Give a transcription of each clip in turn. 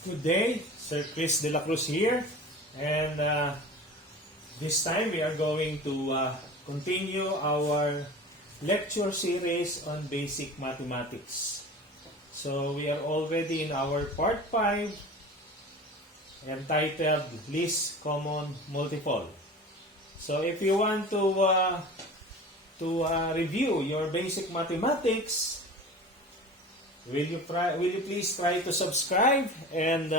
Good day, Sir Chris de la Cruz here, and this time we are going to continue our lecture series on basic mathematics. So we are already in our part 5 entitled Least Common Multiple. So if you want to review your basic mathematics, will you please try to subscribe and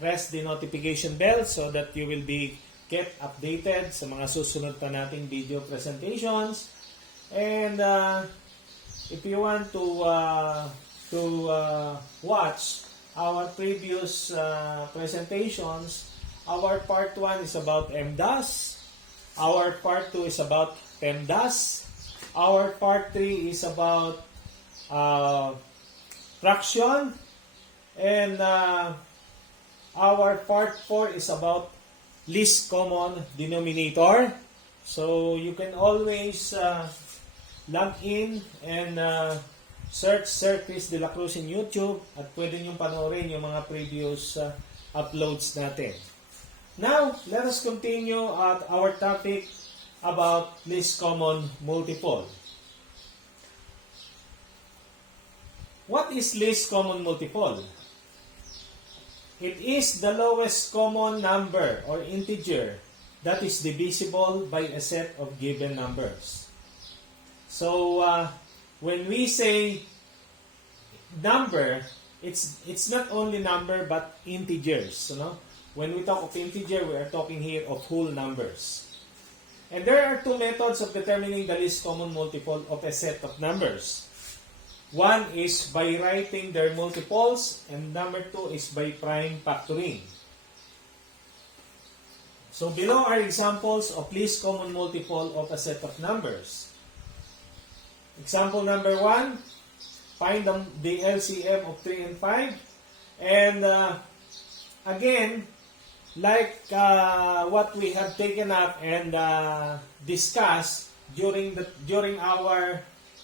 press the notification bell so that you will be kept updated sa mga susunod pa nating video presentations. And if you want to watch our previous presentations, our part 1 is about MDAS, our part 2 is about PEMDAS, our part 3 is about fraction, and our part 4 is about least common denominator. So you can always log in and search Sir Chris de la Cruz in YouTube at pwede niyong panoorin yung mga previous uploads natin. Now, let us continue at our topic about least common multiple. What is least common multiple? It is the lowest common number or integer that is divisible by a set of given numbers. So, when we say number, it's not only number but integers. You know? When we talk of integer, we are talking here of whole numbers. And there are two methods of determining the least common multiple of a set of numbers. One is by writing their multiples, and number 2 is by prime factoring. So below are examples of least common multiple of a set of numbers. Example number 1, find the LCM of 3 and 5. And again, like what we have taken up and discussed during our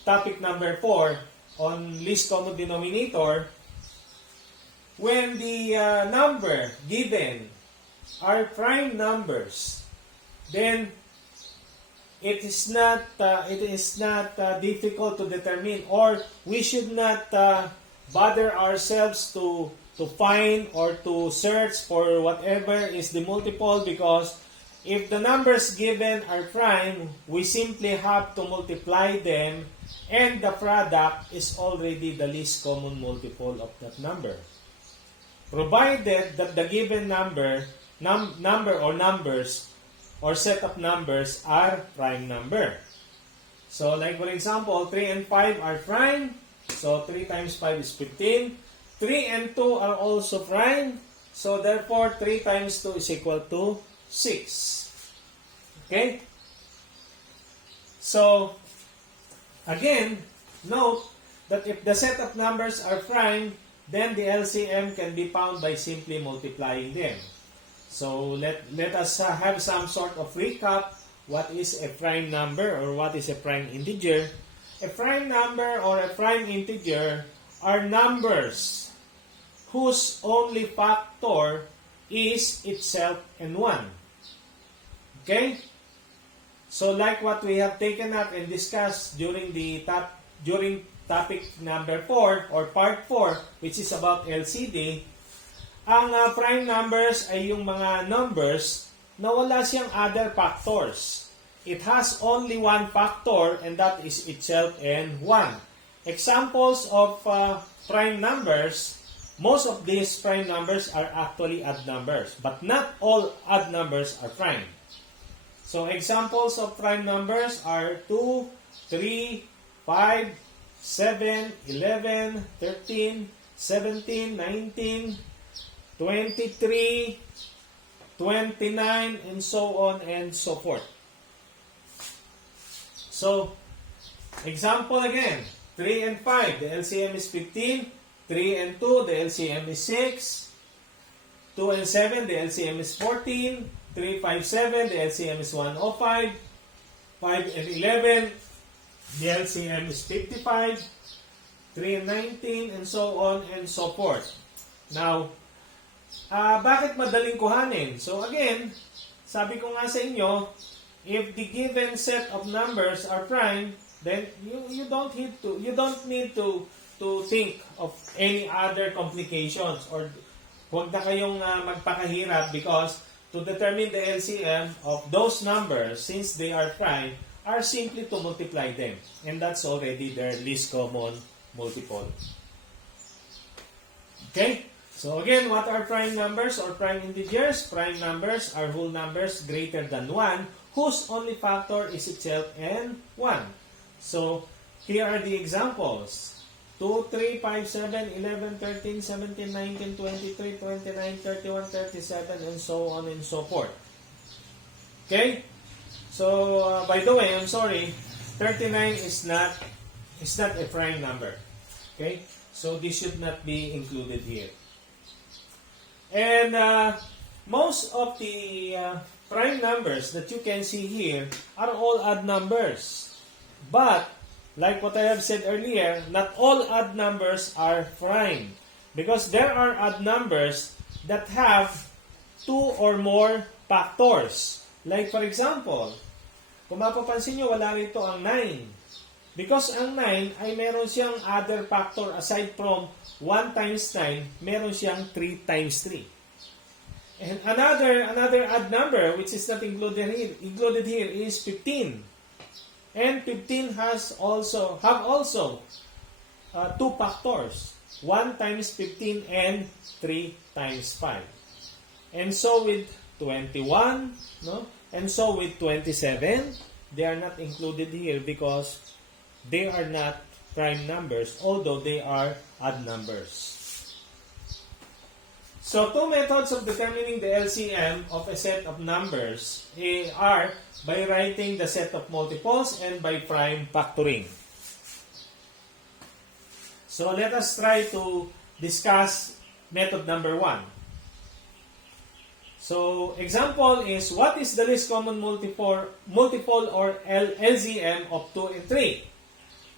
topic number 4, on least common denominator, when the number given are prime numbers, then it is not difficult to determine, or we should not bother ourselves to find or to search for whatever is the multiple, because if the numbers given are prime, we simply have to multiply them, and the product is already the least common multiple of that number, provided that the given number or numbers or set of numbers are prime number. So like for example, 3 and 5 are prime, so 3 times 5 is 15. 3 and 2 are also prime, so therefore 3 times 2 is equal to 6. Okay? So again, note that if the set of numbers are prime, then the LCM can be found by simply multiplying them. So let us have some sort of recap. What is a prime number or what is a prime integer? A prime number or a prime integer are numbers whose only factor is itself and 1. Okay? So like what we have taken up and discussed during topic number 4 or part 4, which is about LCD, ang prime numbers ay yung mga numbers na wala siyang other factors. It has only one factor, and that is itself and 1. Examples of prime numbers, most of these prime numbers are actually odd numbers, but not all odd numbers are prime. So examples of prime numbers are 2, 3, 5, 7, 11, 13, 17, 19, 23, 29, and so on and so forth. So, example again, 3 and 5, the LCM is 15, 3 and 2, the LCM is 6, 2 and 7, the LCM is 14, 3, 5, 7, the LCM is 105, 5 and 11, the LCM is 55, 3 and 19, and so on and so forth. Now, bakit madaling kuhanin? So again, sabi ko nga sa inyo, if the given set of numbers are prime, then you don't need to think of any other complications, or huwag na kayong magpakahirap, because to determine the LCM of those numbers, since they are prime, are simply to multiply them, and that's already their least common multiple. Okay? So again, what are prime numbers or prime integers? Prime numbers are whole numbers greater than 1 whose only factor is itself and 1. So here are the examples. 2, 3, 5, 7, 11, 13, 17, 19, 23, 29, 31, 37, and so on and so forth. Okay? So, by the way, I'm sorry, 39 is not a prime number. Okay? So this should not be included here. And most of the prime numbers that you can see here are all odd numbers. But, like what I have said earlier, not all odd numbers are prime. Because there are odd numbers that have 2 or more factors. Like for example, kung mapapansin nyo, wala rito ang 9. Because ang 9 ay meron siyang other factor aside from 1 times 9, meron siyang 3 times 3. And another odd number which is not included here is 15. And 15 have also 2 factors. 1 times 15 and 3 times 5. And so with 21, no? And so with 27, they are not included here because they are not prime numbers, although they are odd numbers. So, 2 methods of determining the LCM of a set of numbers are by writing the set of multiples and by prime factoring. So, let us try to discuss method number 1. So, example is, what is the least common multiple or LCM of 2 and 3?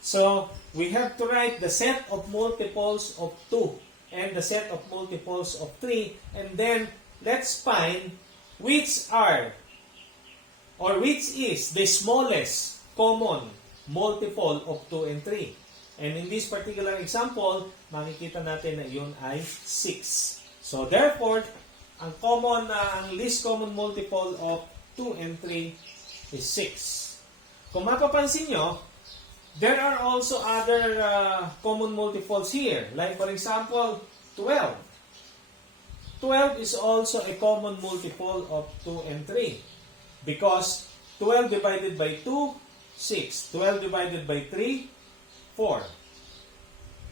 So, we have to write the set of multiples of 2 and the set of multiples of 3, and then let's find which is the smallest common multiple of 2 and 3. And in this particular example, makikita natin na yun ay 6. So, therefore, ang least common multiple of 2 and 3 is 6. Kung mapapansin nyo, there are also other common multiples here. Like for example, 12. 12 is also a common multiple of 2 and 3. Because 12 divided by 2, 6. 12 divided by 3, 4.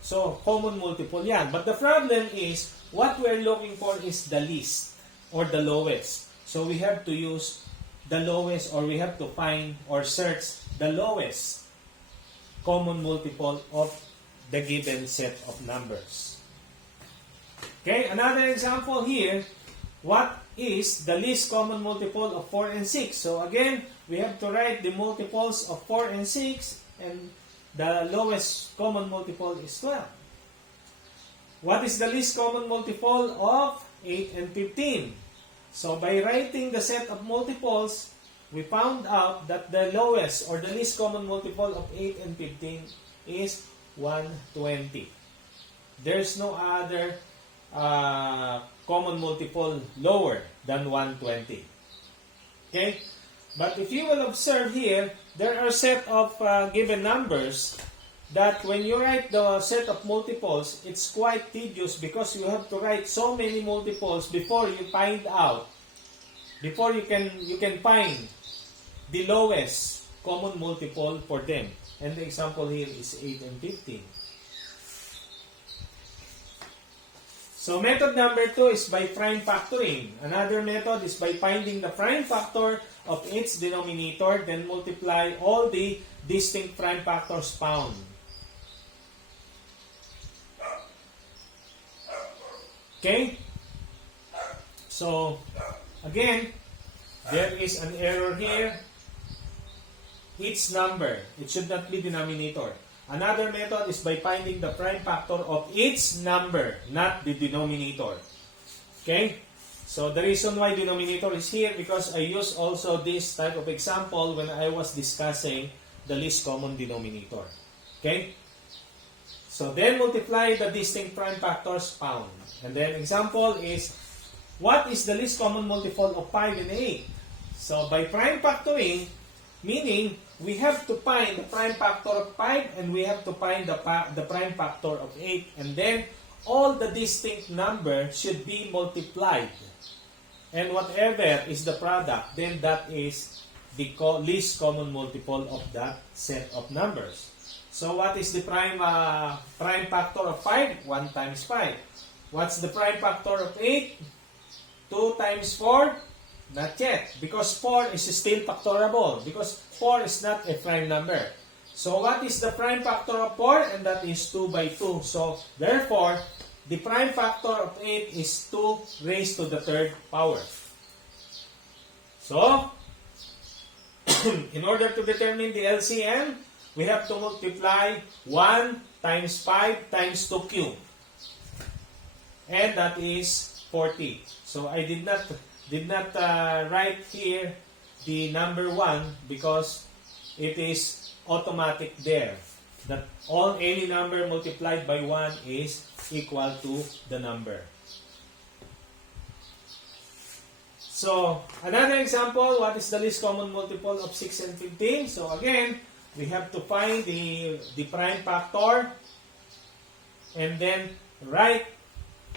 So, common multiple yan. But the problem is, what we're looking for is the least or the lowest. So, we have to use the lowest, or we have to find or search the lowest common multiple of the given set of numbers. Okay, another example here. What is the least common multiple of 4 and 6? So again, we have to write the multiples of 4 and 6, and the lowest common multiple is 12. What is the least common multiple of 8 and 15? So by writing the set of multiples, we found out that the lowest or the least common multiple of 8 and 15 is 120. There's no other common multiple lower than 120. Okay? But if you will observe here, there are set of given numbers that when you write the set of multiples, it's quite tedious because you have to write so many multiples before you find out, before you can find the lowest common multiple for them. And the example here is 8 and 15. So method number 2 is by prime factoring. Another method is by finding the prime factor of its denominator, then multiply all the distinct prime factors found. Okay? So, again, there is an error here. Each number, it should not be denominator. Another method is by finding the prime factor of each number, not the denominator. Okay? So the reason why denominator is here because I use also this type of example when I was discussing the least common denominator. Okay? So then multiply the distinct prime factors pound. And then example is, what is the least common multiple of 5 and 8? So by prime factoring, meaning we have to find the prime factor of 5 and we have to find the prime factor of 8. And then all the distinct numbers should be multiplied. And whatever is the product, then that is the least common multiple of that set of numbers. So what is the prime factor of 5? 1 times 5. What's the prime factor of 8? 2 times 4? Not yet. Because 4 is still factorable. Because 4 is not a prime number. So what is the prime factor of 4? And that is 2 by 2. So therefore, the prime factor of 8 is 2 raised to the third power. So, in order to determine the LCM, we have to multiply 1 times 5 times 2 cubed. And that is 40. So I did not write here the number 1 because it is automatic there. That any number multiplied by 1 is equal to the number. So, another example, what is the least common multiple of 6 and 15? So again, we have to find the prime factor and then write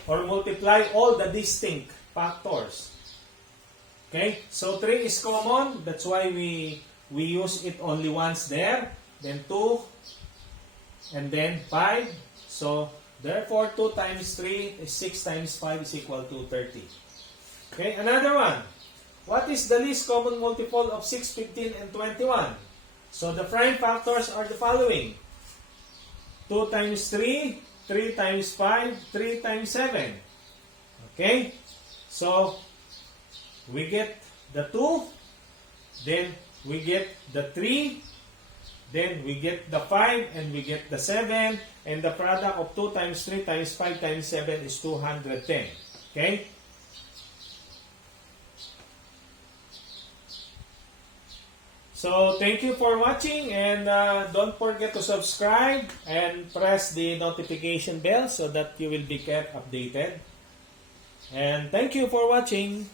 or multiply all the distinct factors. Okay? So 3 is common, that's why we use it only once there. Then 2 and then 5. So therefore, 2 times 3 is 6 times 5 is equal to 30. Okay, another one. What is the least common multiple of 6, 15, and 21? So the prime factors are the following. 2 times 3, 3 times 5, 3 times 7. Okay? So, we get the 2, then we get the 3, then we get the 5, and we get the 7, and the product of 2 times 3 times 5 times 7 is 210. Okay? So, thank you for watching, and don't forget to subscribe and press the notification bell so that you will be kept updated. And thank you for watching.